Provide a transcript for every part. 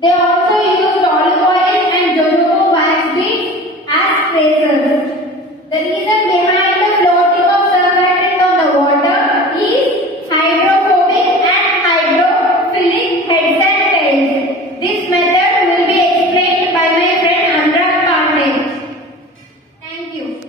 They also used olive oil and jojoba wax beads as tracers. The reason behind the floating of surfactant on the water is hydrophobic and hydrophilic heads and tails. This method will be explained by my friend Anurag Pandey. Thank you.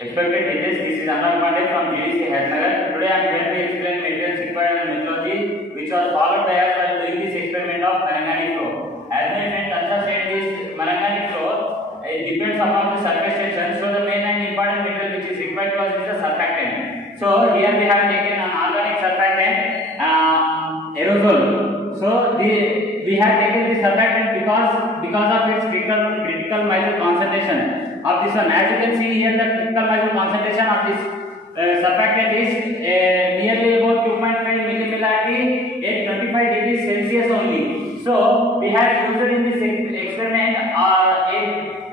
Respected teachers, this is Anurag Pandey from GDC Hyderabad. Today I am going to explain materials required in methodology which was followed by us while doing this experiment of Marangani flow. As my friend Tansha said, this Marangani flow it depends upon the surface tension. So the main and important material which is required to us is the surfactant. So here we have taken an organic surfactant, aerosol. So we have taken this surfactant because of its critical Michael concentration of this one. As you can see here, the critical Michael concentration of this surfactant is nearly about 2.5 millimolarity at 25 degrees Celsius only. So we have used in this experiment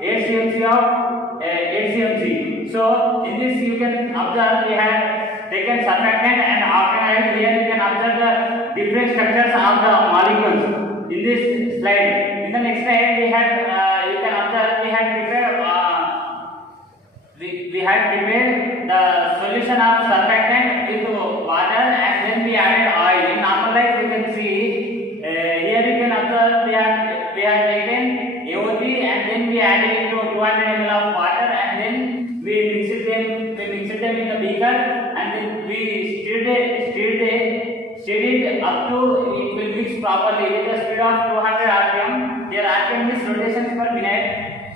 8 cmc of 8 cmc. So in this you can observe we have taken surfactant and organized. Here you can observe the different structures of the molecules in this slide. In the next slide we have you can observe we have prepared the solution of surfactant with water and then we added oil. In normal life you can see here you can observe we have taken AOG and then we added it to 200 ml of water and then we mixed them in the beaker and then we stirred it up to it will mix properly with the speed of 200 rpm. Their rpm is rotations per minute.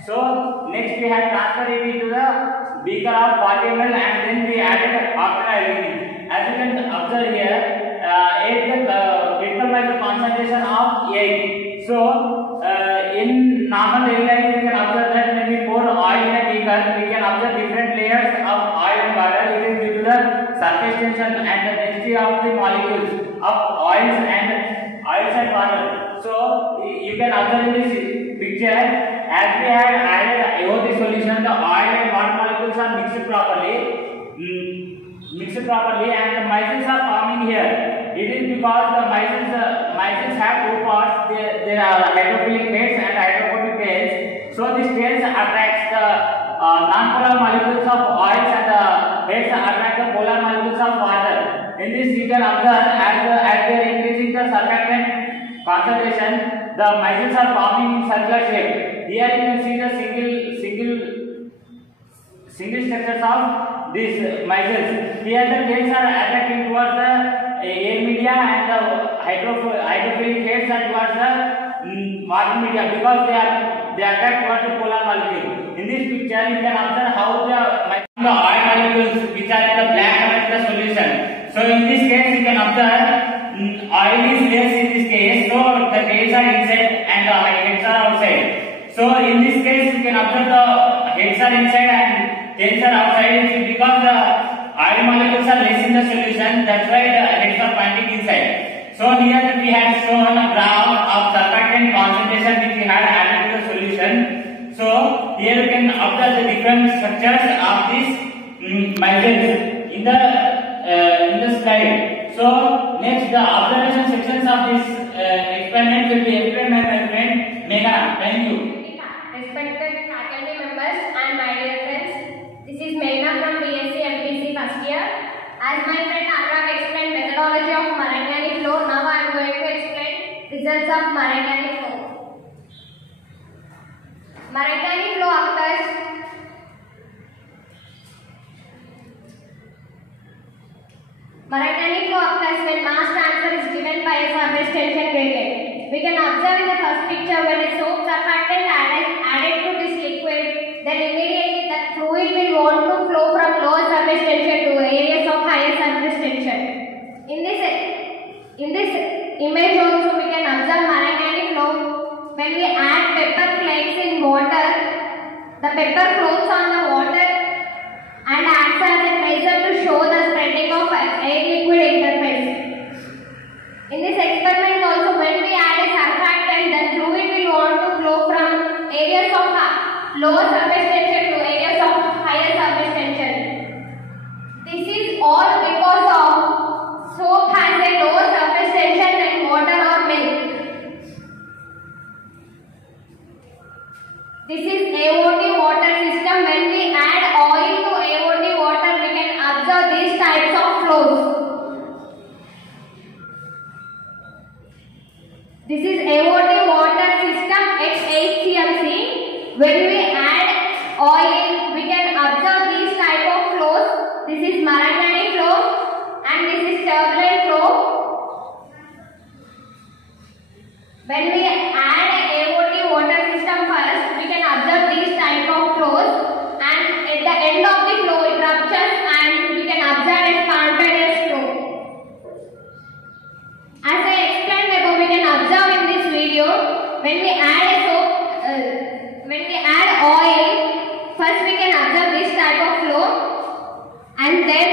So next we have transferred it into the beaker of 40 ml and then we added octanol. As you can observe here, the critical Michael concentration of 8. So in normal daily life you can observe that when we pour oil in a beaker, we can observe different layers of oil and water. It is due to the surface tension and the density of the molecules of oils and water. So you can observe in this picture, as we have added AOD solution, the oil and water molecules are mixed properly and the micelles are forming here. It is because the micelles have two parts. There are hydrophilic heads and hydrophobic tails. So these tails attracts the non-polar molecules of oils and the heads attract the polar molecules of water. In this you can observe as they are increasing the surfactant concentration, the micelles are forming in circular shape. Here you can see the single structures of these micelles. Here the tails are attracting towards the air media and the hydrophilic heads are towards the water media because they attract towards the polar molecule. In this picture you can observe how the oil molecules which are in the black color in the solution. So in this case you can observe oil is less in this case, so the tails are inside and the heads are outside. So in this case you can observe the heads are inside and tails are outside. It is because the oil molecules are less in the solution, that's why the heads are pointing inside. So here we have shown a graph of surfactant concentration which we had added to the solution. So here you can observe the different structures of these micelles in the slide. So next the observation sections of this experiment will be explained by my friend Megha. Thank you. Respected faculty members and my dear friends, this is Megha from BSc MPC first year. As my friend Anurag explained methodology of Marangani flow, now I am going to explain results of Marangani flow. Marangani flow occurs when mass transfer is given by a surface tension gradient. We can observe in the first picture when a soap surfactant added to this liquid, then immediately that fluid will want to flow from lower surface tension to areas of higher surface tension. In this image also we can observe Marangani flow. When we add pepper flakes in water, the pepper floats on the water and acts as a measure to show the spreading of air-liquid interface. In this experiment also, when we add a surfactant, then fluid will want to flow from areas of lower surface tension to areas of higher surface tension. This is all because of soap has a lower surface tension than water or milk. This is AOT water system at 8 cmc. When we add oil, we can observe these type of flows. This is Marangani flow and this is turbulent flow. When we add AOT water system first, we can observe these type of flows, and at the end of the flow it ruptures and we can observe a spontaneous flow. As I explained above, we can observe in this video when we add oil, first we can observe this type of flow, and then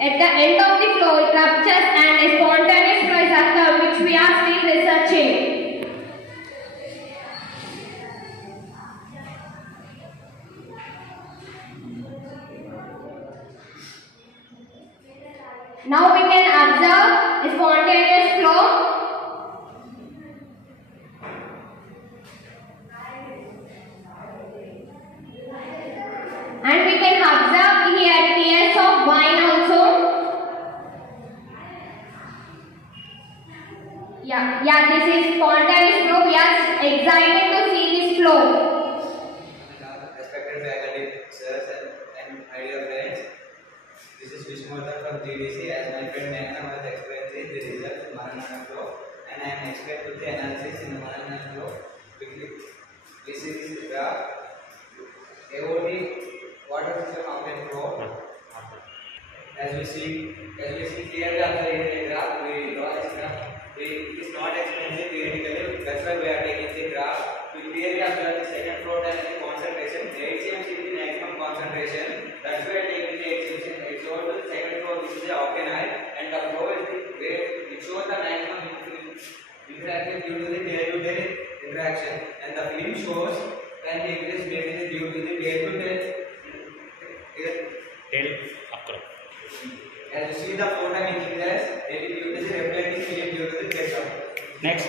at the end of the flow it ruptures and a spontaneous flow is occurred, which we are still researching. Now we can observe a spontaneous flow. And we can observe here tears of wine also. Yeah, this is spontaneous flow. We are excited to see this flow. Respected faculty, sirs and my dear friends, this is Vishmurtha from GDC. As my friend Meghna was explaining the results in Marangani flow, and I am expert with the analysis in the Marangani flow. This is the graph. AOT water system outlet flow. As we see clearly after the graph, we draw this graph. It is not expensive theoretically. That's why we are taking the graph. We clearly observe the second flow time and the concentration. 8 cm is the maximum concentration. That's why taking the 8 cm. It shows the second flow. This is the octanide, and the flow is the where it shows the maximum interaction due to the tail-to-tail interaction, and the film shows when the increase rate is due to the tail-to-tail. As you see the flow time increases, it is due to the reflecting film due to the pressure. Next.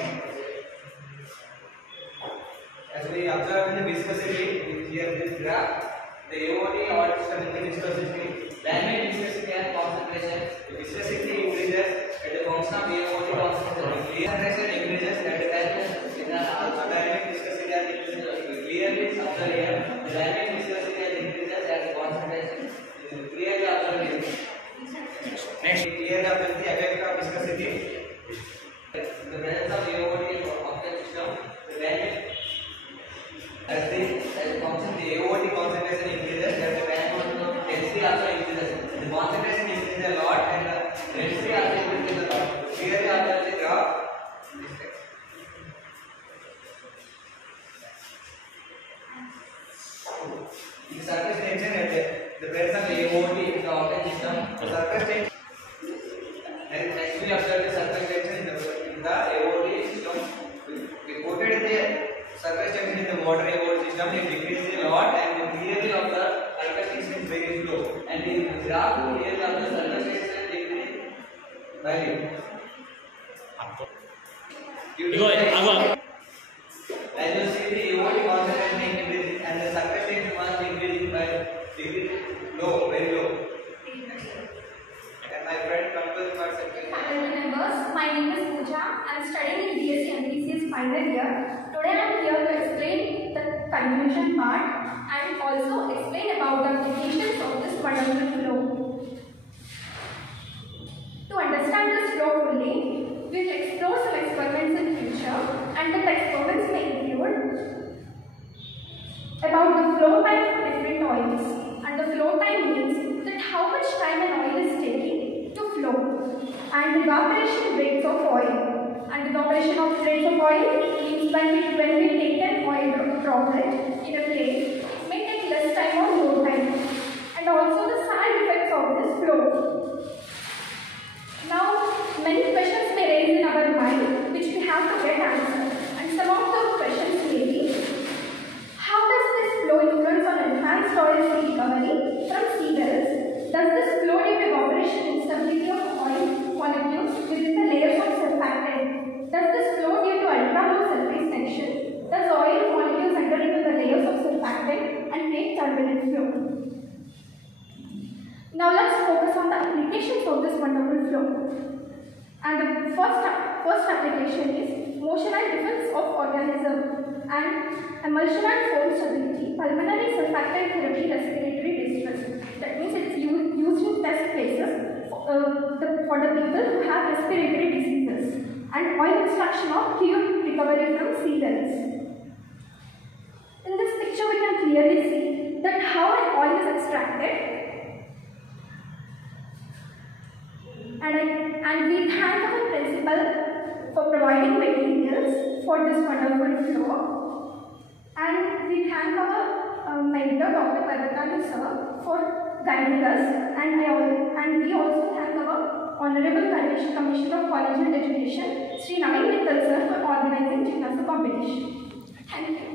As we observe in the viscosity, here this graph, the AOT or system in the viscosity, dynamic viscosity and concentration. The viscosity increases at the function of AOT concentration. Concentration increases at the time also dynamic viscosity and increases. Clearly observe here, the dynamic viscosity increases at the concentration. Clearly observe here. Next. Clearly observe the effect of viscosity. The presence of AOT in the system, the dynamic as the function the AOT concentration increases, that the density also increases. The concentration increases a lot and the density also increases a lot. Clearly observe the graph. The surface tension at the presence of AOT in the organ system, the surface tension. And next we observe the surface tension in the AOT system. We quoted the surface tension in the water AOT system. It decreases a lot, and we clearly observe surface tension is very low. And in the graph, we clearly observe surface tension decreasing value. As you see, the AOT concentration increasing, and the surface tension was increasing by degree low, very low. And my friend come to the first section. Faculty members, my name is Pooja. I am studying in BSc MPC's final year. Today I am here to explain the convolution part and also explain about the applications of this wonderful flow. To understand this flow fully, we will explore some experiments in future, and the experiments may include about the flow time of different oils. And the flow time means that how much time an oil is taking to flow, and evaporation rates of oil. And evaporation of rates of oil means when we take an oil droplet in a plate, it may take less time or more time. And also the side effects of this flow. Now, many questions may raise in our mind which we have to get answered. And some of those questions may be: how does this flow influence on enhanced oil recovery from seawells? Does this flow due to evaporation and stability of oil molecules within the layers of surfactant? Does this flow due to ultra-low surface tension? Does oil molecules enter into the layers of surfactant and make turbulent flow? Now let's focus on the applications of this wonderful flow. And the first application is motion and defense of organism, and emulsion and foam stability, pulmonary surfactant therapy, respiratory distress. That means it's used in test cases for the people who have respiratory diseases, and oil extraction of acute recovery from seasons. In this picture, we can clearly see that how an oil is extracted. And we thank our principal for providing materials for this wonderful flow. And we thank our mentor, Dr. Parvatani sir, for guiding us. And we also thank our Honorable Commissioner of College and Education, Sri Naveen Mittal sir, for organizing Gymnasium competition. Thank you.